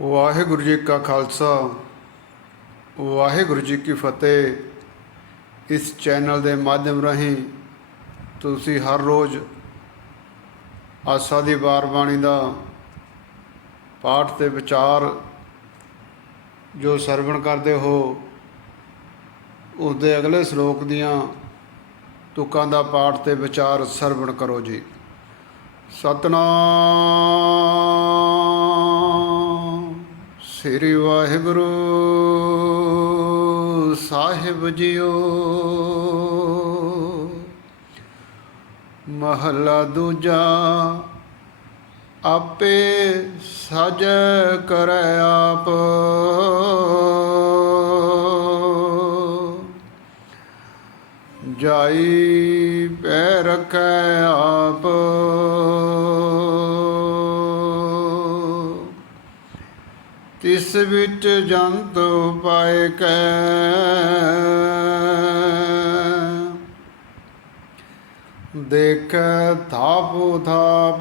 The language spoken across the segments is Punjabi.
ਵਾਹਿਗੁਰੂ ਜੀ ਕਾ ਖਾਲਸਾ, ਵਾਹਿਗੁਰੂ ਜੀ ਕੀ ਫਤਿਹ। ਇਸ ਚੈਨਲ ਦੇ ਮਾਧਿਅਮ ਰਾਹੀਂ ਤੁਸੀਂ ਹਰ ਰੋਜ਼ ਆਸਾ ਦੀ ਵਾਰ ਬਾਣੀ ਦਾ ਪਾਠ ਤੇ ਵਿਚਾਰ ਜੋ ਸਰਵਣ ਕਰਦੇ ਹੋ ਉਸ ਦੇ ਅਗਲੇ ਸ਼ਲੋਕ ਦੀਆਂ ਤੁਕਾਂ ਦਾ ਪਾਠ ਤੇ ਵਿਚਾਰ ਸਰਵਣ ਕਰੋ ਜੀ। ਸਤਨਾਮ ਸ੍ਰੀ ਵਾਹਿਗੁਰੂ ਸਾਹਿਬ ਜੀਓ। ਮਹਲਾ ਦੂਜਾ ਆਪੇ ਸਜ ਕਰੈ ਆਪ। ਜਾਈ ਪੈ ਰਖੈ ਆਪ। ਤਿਸ ਵਿੱਚ ਜੰਤ ਪਾਏ ਕੈ। ਦੇਖ ਥਾਪੋ ਥਾਪ।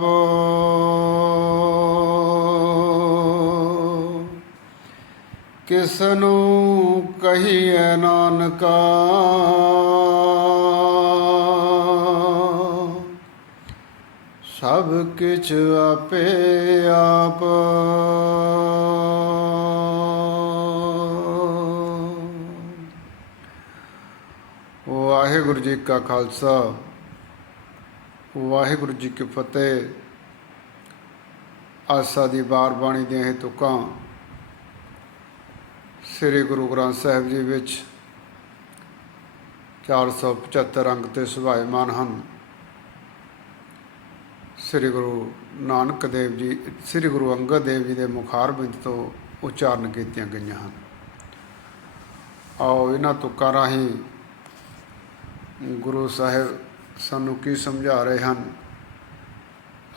ਕਿਸ ਨੂੰ ਕਹੀਐ ਨਾਨਕਾ। ਸਭ ਕਿਛ ਆਪੇ ਆਪ। ਵਾਹਿਗੁਰੂ ਜੀ ਕਾ ਖਾਲਸਾ, ਵਾਹਿਗੁਰੂ ਜੀ ਕੀ ਫਤਿਹ। ਆਸਾ ਦੀ ਬਾਰ ਬਾਣੀ ਦੀਆਂ ਇਹ ਤੁਕਾਂ ਸ੍ਰੀ ਗੁਰੂ ਗ੍ਰੰਥ ਸਾਹਿਬ ਜੀ ਵਿੱਚ 475 ਅੰਗ ਤੇ ਸੁਭਾਇਮਾਨ ਹਨ। ਸ੍ਰੀ ਗੁਰੂ ਨਾਨਕ ਦੇਵ ਜੀ, ਸ੍ਰੀ ਗੁਰੂ ਅੰਗਦ ਦੇਵ ਜੀ ਦੇ ਮੁਖਾਰਬਿੰਦ ਤੋਂ ਉਚਾਰਨ ਕੀਤੀਆਂ ਗਈਆਂ ਹਨ। ਆਓ ਇਹਨਾਂ ਤੁਕਾਂ ਰਾਹੀਂ ਗੁਰੂ ਸਾਹਿਬ ਸਾਨੂੰ ਕੀ ਸਮਝਾ ਰਹੇ ਹਨ,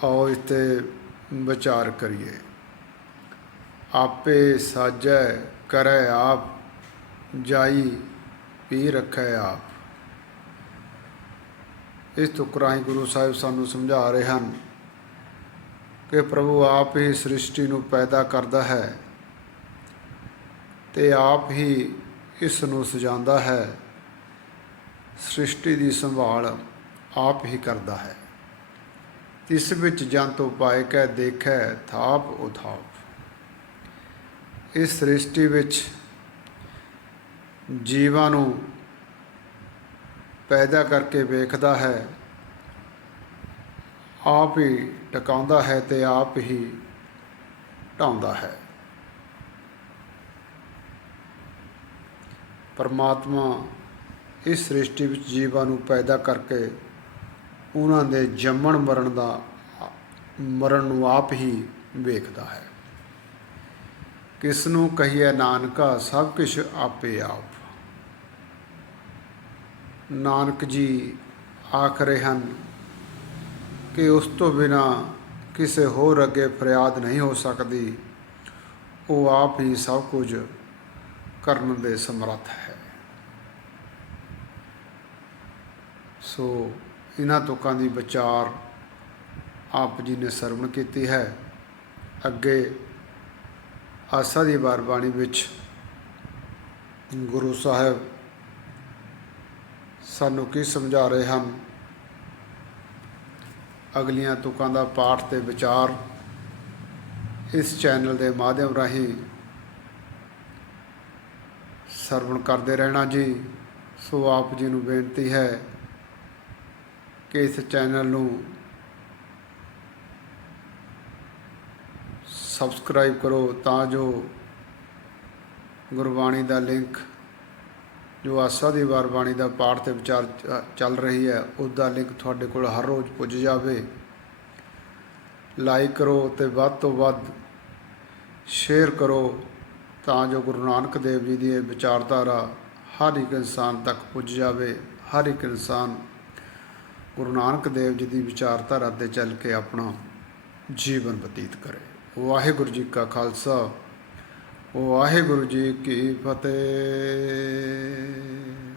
ਆਓ ਇਸ ਤੇ ਵਿਚਾਰ ਕਰੀਏ। ਆਪੇ ਸਾਜੈ ਕਰੈ ਆਪ, ਜਾਈ ਪੀ ਰੱਖੈ ਆਪ। ਇਸ ਤੁਕ ਰਾਹੀਂ ਗੁਰੂ ਸਾਹਿਬ ਸਾਨੂੰ ਸਮਝਾ ਰਹੇ ਹਨ ਕਿ ਪ੍ਰਭੂ ਆਪ ਹੀ ਸ੍ਰਿਸ਼ਟੀ ਨੂੰ ਪੈਦਾ ਕਰਦਾ ਹੈ ਤੇ ਆਪ ਹੀ ਇਸ ਨੂੰ ਸਜਾਉਂਦਾ ਹੈ। ਸ੍ਰਿਸ਼ਟੀ ਦੀ ਸੰਭਾਲ ਆਪ ਹੀ ਕਰਦਾ ਹੈ। ਇਸ ਵਿੱਚ ਜੰਤ ਉਪਾਇ ਕੈ ਦੇਖੈ ਥਾਪ ਉਥਾਪ। ਇਸ ਸ੍ਰਿਸ਼ਟੀ ਵਿੱਚ ਜੀਵਾਂ ਨੂੰ ਪੈਦਾ ਕਰਕੇ ਵੇਖਦਾ ਹੈ ਆਪ ਹੀ ਟਿਕਾਉਂਦਾ ਹੈ ਤੇ ਆਪ ਹੀ ਢਾਉਂਦਾ ਹੈ। ਪਰਮਾਤਮਾ ਇਸ ਸ੍ਰਿਸ਼ਟੀ ਵਿੱਚ ਜੀਵਾਂ ਨੂੰ ਪੈਦਾ ਕਰਕੇ ਉਹਨਾਂ ਦੇ ਜੰਮਣ ਮਰਨ ਦਾ, ਮਰਨ ਨੂੰ ਆਪ ਹੀ ਵੇਖਦਾ ਹੈ। ਕਿਸ ਨੂੰ ਕਹੀਏ ਨਾਨਕਾ, ਸਭ ਕੁਝ ਆਪੇ ਆਪ। ਨਾਨਕ ਜੀ ਆਖ ਰਹੇ ਹਨ ਕਿ ਉਸ ਤੋਂ ਬਿਨਾ ਕਿਸੇ ਹੋਰ ਅੱਗੇ ਫਰਿਆਦ ਨਹੀਂ ਹੋ ਸਕਦੀ, ਉਹ ਆਪ ਹੀ ਸਭ ਕੁਝ ਕਰਨ ਦੇ ਸਮਰੱਥ ਹੈ। ਸੋ ਇਹਨਾਂ ਤੁਕਾਂ ਦੀ ਵਿਚਾਰ ਆਪ ਜੀ ਨੇ ਸਰਵਣ ਕੀਤੀ ਹੈ। ਅੱਗੇ ਆਸਾ ਦੀ ਵਾਰ ਬਾਣੀ ਵਿੱਚ ਗੁਰੂ ਸਾਹਿਬ ਸਾਨੂੰ ਕੀ ਸਮਝਾ ਰਹੇ ਹਨ? ਅਗਲੀਆਂ ਤੁਕਾਂ ਦਾ ਪਾਠ ਤੇ ਵਿਚਾਰ ਇਸ ਚੈਨਲ ਦੇ ਮਾਧਿਅਮ ਰਾਹੀਂ ਸਰਵਣ ਕਰਦੇ ਰਹਿਣਾ ਜੀ। ਸੋ ਆਪ ਜੀ ਨੂੰ ਬੇਨਤੀ ਹੈ ਕਿ ਇਸ ਚੈਨਲ ਨੂੰ ਸਬਸਕ੍ਰਾਈਬ ਕਰੋ ਤਾਂ ਜੋ ਗੁਰਬਾਣੀ ਦਾ ਲਿੰਕ ਜੋ ਆਸਾ ਦੀ ਵਾਰ ਬਾਣੀ ਦਾ ਪਾਠ ਤੇ ਵਿਚਾਰ ਚੱਲ ਰਹੀ ਹੈ, ਉਸ ਦਾ ਲਿੰਕ ਤੁਹਾਡੇ ਕੋਲ ਹਰ ਰੋਜ਼ ਪੁੱਜ ਜਾਵੇ। ਲਾਈਕ ਕਰੋ ਤੇ ਵੱਧ ਤੋਂ ਵੱਧ ਸ਼ੇਅਰ ਕਰੋ, ਤਾਂ ਜੋ ਗੁਰੂ ਨਾਨਕ ਦੇਵ ਜੀ ਦੀ ਇਹ ਵਿਚਾਰਧਾਰਾ ਹਰ ਇੱਕ ਇਨਸਾਨ ਤੱਕ ਪੁੱਜ ਜਾਵੇ, ਹਰ ਇੱਕ ਇਨਸਾਨ ਗੁਰੂ ਨਾਨਕ ਦੇਵ ਜੀ ਦੀ ਵਿਚਾਰਧਾਰਾ ਤੇ ਚੱਲ ਕੇ ਆਪਣਾ ਜੀਵਨ ਬਤੀਤ ਕਰੇ। ਵਾਹਿਗੁਰੂ ਜੀ ਕਾ ਖਾਲਸਾ। ਵਾਹਿਗੁਰੂ ਜੀ ਕੀ ਫਤਿਹ।